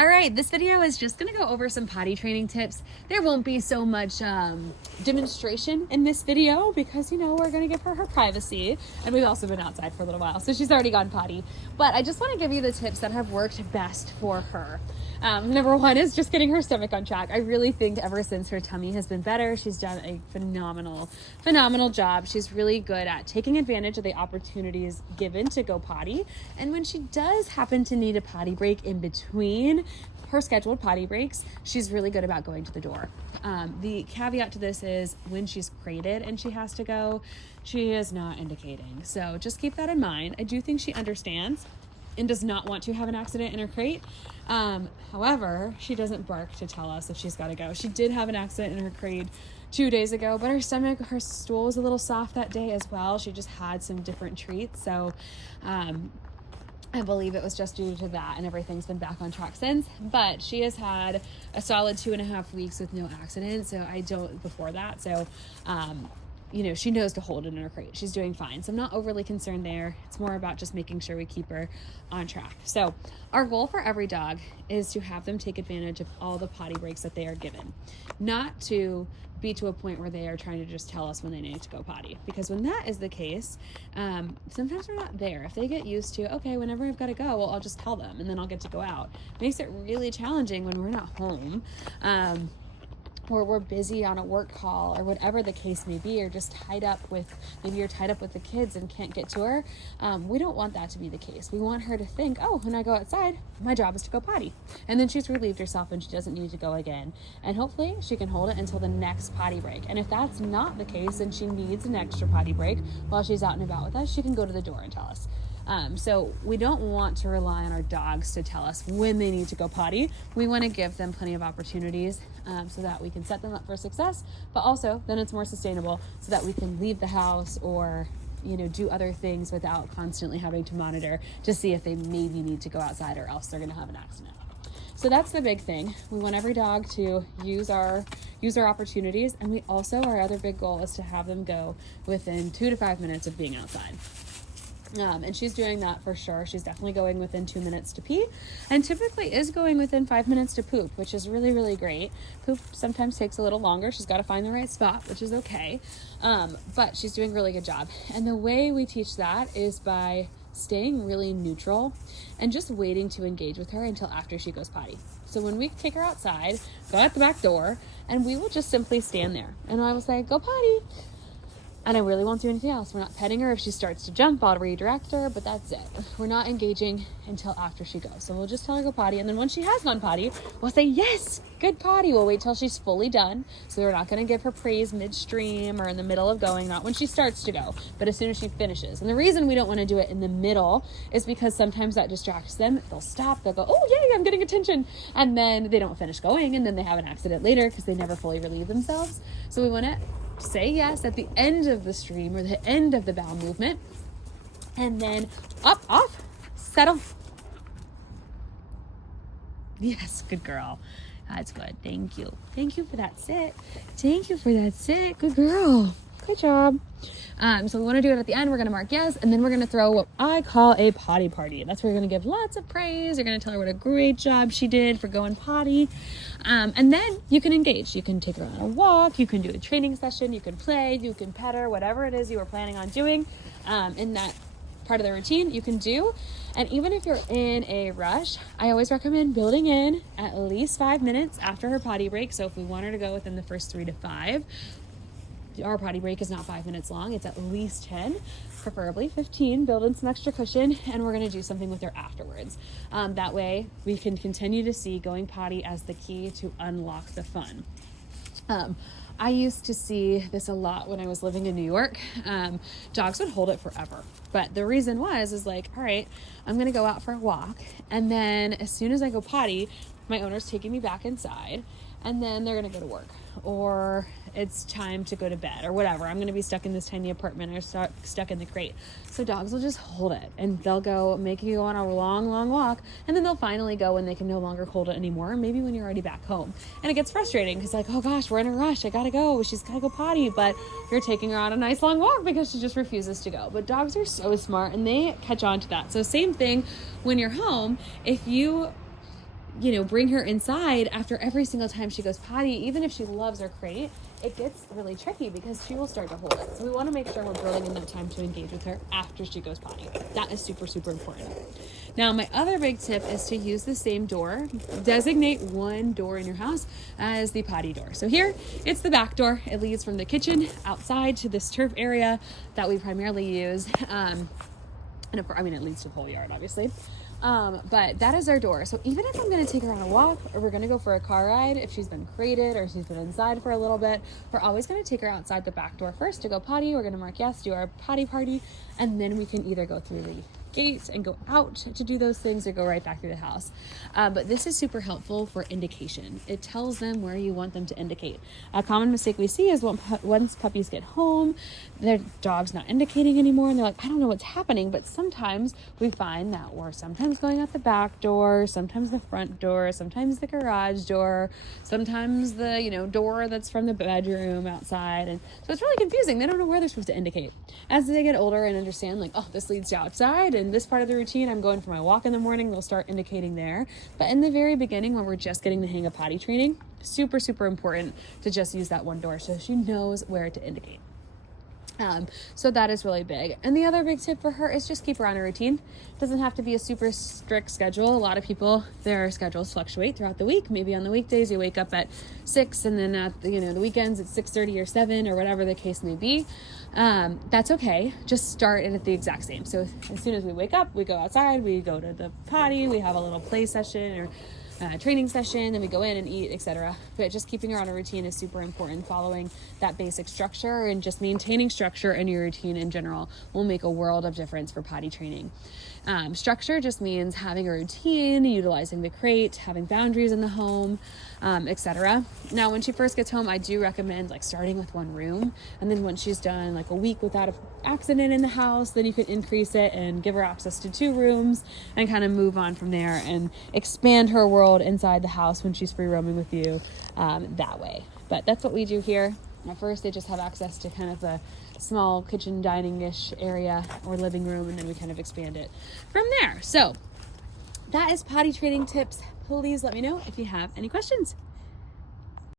All right, this video is just gonna go over some potty training tips. There won't be so much demonstration in this video because, we're gonna give her her privacy. And we've also been outside for a little while, so she's already gone potty. But I just wanna give you the tips that have worked best for her. Number one is just getting her stomach on track. I really think ever since her tummy has been better, she's done a phenomenal job. She's really good at taking advantage of the opportunities given to go potty. And when she does happen to need a potty break in between her scheduled potty breaks, she's really good about going to the door. The caveat to this is when she's crated and she has to go, she is not indicating. So just keep that in mind. I do think she understands and does not want to have an accident in her crate. However, she doesn't bark to tell us if she's got to go. She did have an accident in her crate 2 days ago, but her stool was a little soft that day as well. She just had some different treats. So, I believe it was just due to that, and everything's been back on track since. But she has had a solid 2.5 weeks with no accident. Before that. So, she knows to hold it in her crate. She's doing fine. So I'm not overly concerned there. It's more about just making sure we keep her on track. So our goal for every dog is to have them take advantage of all the potty breaks that they are given. Not to be to a point where they are trying to just tell us when they need to go potty. Because when that is the case, sometimes we're not there. If they get used to, okay, whenever I've got to go, well, I'll just tell them and then I'll get to go out. It makes it really challenging when we're not home. Or we're busy on a work call or whatever the case may be, or just maybe you're tied up with the kids and can't get to her. We don't want that to be the case. We want her to think, oh, when I go outside, my job is to go potty. And then she's relieved herself and she doesn't need to go again. And hopefully she can hold it until the next potty break. And if that's not the case and she needs an extra potty break while she's out and about with us, she can go to the door and tell us. So we don't want to rely on our dogs to tell us when they need to go potty. We want to give them plenty of opportunities so that we can set them up for success, but also then it's more sustainable so that we can leave the house or do other things without constantly having to monitor to see if they maybe need to go outside or else they're going to have an accident. So that's the big thing. We want every dog to use our opportunities, and our other big goal is to have them go within 2 to 5 minutes of being outside. And she's doing that for sure. She's definitely going within 2 minutes to pee and typically is going within 5 minutes to poop, which is really, really great. Poop sometimes takes a little longer. She's got to find the right spot, which is okay. But she's doing a really good job. And the way we teach that is by staying really neutral and just waiting to engage with her until after she goes potty. So when we take her outside, go out the back door, and we will just simply stand there. And I will say, go potty. And I really won't do anything else. We're not petting her. If she starts to jump, I'll redirect her, but that's it. We're not engaging until after she goes. So we'll just tell her go potty. And then when she has gone potty, we'll say, yes, good potty. We'll wait till she's fully done. So we're not going to give her praise midstream or in the middle of going, not when she starts to go, but as soon as she finishes. And the reason we don't want to do it in the middle is because sometimes that distracts them. They'll stop. They'll go, oh, yay, I'm getting attention. And then they don't finish going. And then they have an accident later because they never fully relieve themselves. So we want to say yes at the end of the stream or the end of the bowel movement, and then up, off, settle. Yes, good girl. That's good. Thank you. Thank you for that sit. Good girl. Good job. So we want to do it at the end. We're going to mark yes, and then we're going to throw what I call a potty party. That's where we're going to give lots of praise. You're going to tell her what a great job she did for going potty. And then you can engage. You can take her on a walk. You can do a training session. You can play. You can pet her. Whatever it is you were planning on doing in that part of the routine, you can do. And even if you're in a rush, I always recommend building in at least 5 minutes after her potty break. So if we want her to go within the first 3 to 5, our potty break is not 5 minutes long. It's at least 10, preferably 15. Build in some extra cushion, and we're going to do something with her afterwards. That way we can continue to see going potty as the key to unlock the fun. I used to see this a lot when I was living in New York. Dogs would hold it forever. But the reason is like, all right, I'm going to go out for a walk. And then as soon as I go potty, my owner's taking me back inside, and then they're going to go to work, or it's time to go to bed or whatever. I'm going to be stuck in this tiny apartment or stuck in the crate. So dogs will just hold it, and they'll go make you go on a long, long walk. And then they'll finally go when they can no longer hold it anymore. Maybe when you're already back home. And it gets frustrating because like, oh gosh, we're in a rush. I got to go. She's got to go potty. But you're taking her on a nice long walk because she just refuses to go. But dogs are so smart and they catch on to that. So same thing when you're home. If you you know, bring her inside after every single time she goes potty, even if she loves her crate, it gets really tricky because she will start to hold it. So we want to make sure we're building enough time to engage with her after she goes potty. That is super, super important. Now, my other big tip is to use the same door. Designate one door in your house as the potty door. So here, it's the back door. It leads from the kitchen outside to this turf area that we primarily use. And of course, I mean, it leads to the whole yard, obviously. But that is our door. So even if I'm going to take her on a walk or we're going to go for a car ride, if she's been crated or she's been inside for a little bit, we're always going to take her outside the back door first to go potty. We're going to mark yes, do our potty party, and then we can either go through the gate and go out to do those things or go right back through the house. But this is super helpful for indication. It tells them where you want them to indicate. A common mistake we see is once puppies get home, their dog's not indicating anymore and they're like, I don't know what's happening. But sometimes we find that we're sometimes going out the back door, sometimes the front door, sometimes the garage door, sometimes the, you know, door that's from the bedroom outside. And so it's really confusing. They don't know where they're supposed to indicate. As they get older and understand, like, oh, this leads to outside, in this part of the routine, I'm going for my walk in the morning, they'll start indicating there. But in the very beginning, when we're just getting the hang of potty training, super, super important to just use that one door so she knows where to indicate. So that is really big. And the other big tip for her is just keep her on a routine. It doesn't have to be a super strict schedule. A lot of people, their schedules fluctuate throughout the week. Maybe on the weekdays you wake up at 6 and then at the, the weekends it's 6:30 or 7 or whatever the case may be. That's okay. Just start it at the exact same. So as soon as we wake up, we go outside, we go to the potty, we have a little play session or training session, then we go in and eat, etc. But just keeping her on a routine is super important. Following that basic structure and just maintaining structure in your routine in general will make a world of difference for potty training. Structure just means having a routine, utilizing the crate, having boundaries in the home, etc. Now, when she first gets home, I do recommend like starting with one room, and then once she's done like a week without an accident in the house, then you can increase it and give her access to 2 rooms and kind of move on from there and expand her world inside the house when she's free roaming with you that way. But that's what we do here. At first, they just have access to kind of the small kitchen dining-ish area or living room, and then we kind of expand it from there. So that is potty training tips. Please let me know if you have any questions.